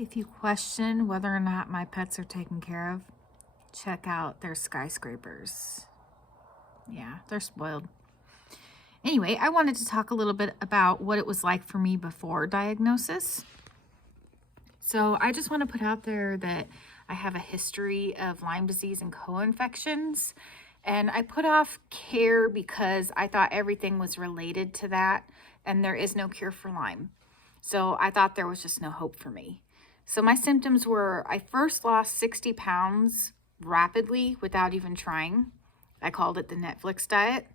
If you question whether or not my pets are taken care of, check out their skyscrapers. Yeah, they're spoiled. Anyway, I wanted to talk a little bit about what it was like for me before diagnosis. So I just want to put out there that I have a history of Lyme disease and co-infections. And I put off care because I thought everything was related to that, and there is no cure for Lyme. So I thought there was just no hope for me. So my symptoms were, I first lost 60 pounds rapidly without even trying. I called it the Netflix diet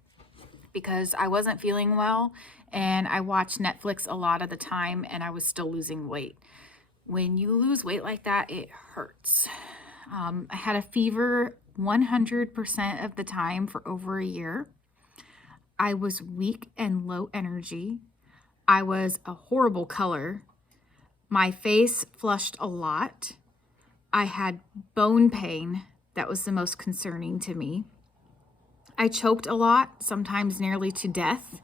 because I wasn't feeling well and I watched Netflix a lot of the time and I was still losing weight. When you lose weight like that, it hurts. I had a fever 100% of the time for over a year. I was weak and low energy. I was a horrible color. My face flushed a lot. I had bone pain. That was the most concerning to me. I choked a lot, sometimes nearly to death,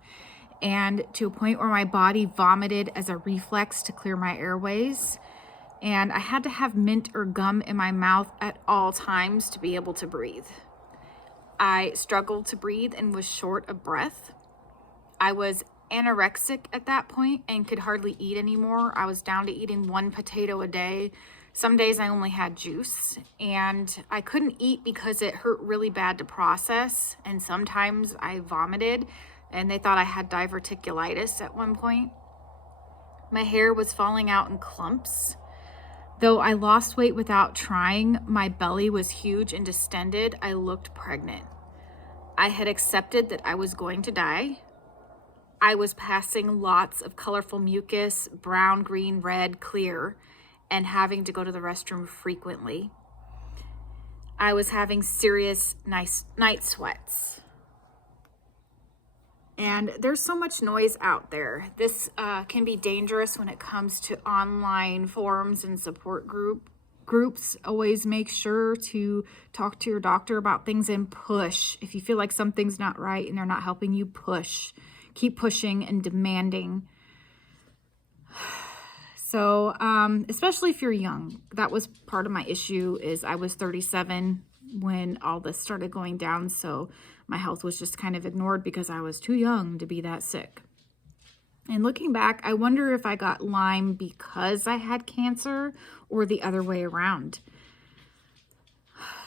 and to a point where my body vomited as a reflex to clear my airways. And I had to have mint or gum in my mouth at all times to be able to breathe. I struggled to breathe and was short of breath. I was anorexic at that point and could hardly eat anymore. I was down to eating 1 potato a day. Some days I only had juice, and I couldn't eat because it hurt really bad to process, and sometimes I vomited, and they thought I had diverticulitis at one point. My hair was falling out in clumps. Though I lost weight without trying, my belly was huge and distended. I looked pregnant. I had accepted that I was going to die. I was passing lots of colorful mucus, brown, green, red, clear, and having to go to the restroom frequently. I was having serious night sweats. And there's so much noise out there. This can be dangerous when it comes to online forums and support groups. Always make sure to talk to your doctor about things and push. If you feel like something's not right and they're not helping you, push. Keep pushing and demanding. So, especially if you're young, that was part of my issue. Is I was 37 when all this started going down, so my health was just kind of ignored because I was too young to be that sick. And looking back, I wonder if I got Lyme because I had cancer or the other way around.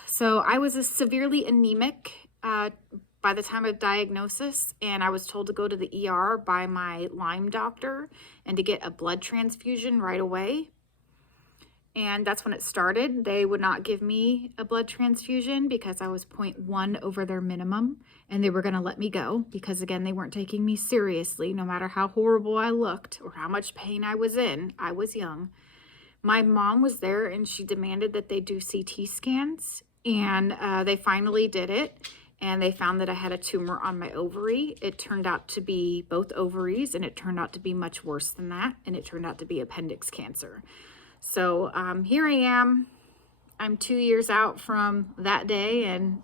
So I was severely anemic by the time of diagnosis, and I was told to go to the ER by my Lyme doctor and to get a blood transfusion right away. And that's when it started. They would not give me a blood transfusion because I was 0.1 over their minimum, and they were going to let me go because, again, they weren't taking me seriously. No matter how horrible I looked or how much pain I was in, I was young. My mom was there, and she demanded that they do CT scans, and they finally did it. And they found that I had a tumor on my ovary. It turned out to be both ovaries, and it turned out to be much worse than that, and it turned out to be appendix cancer. So here I am. I'm 2 years out from that day, and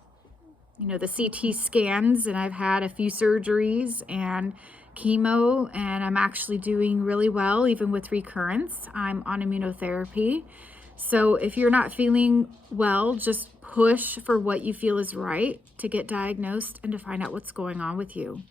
the CT scans, and I've had a few surgeries and chemo, and I'm actually doing really well even with recurrence. I'm on immunotherapy. So if you're not feeling well, just push for what you feel is right to get diagnosed and to find out what's going on with you.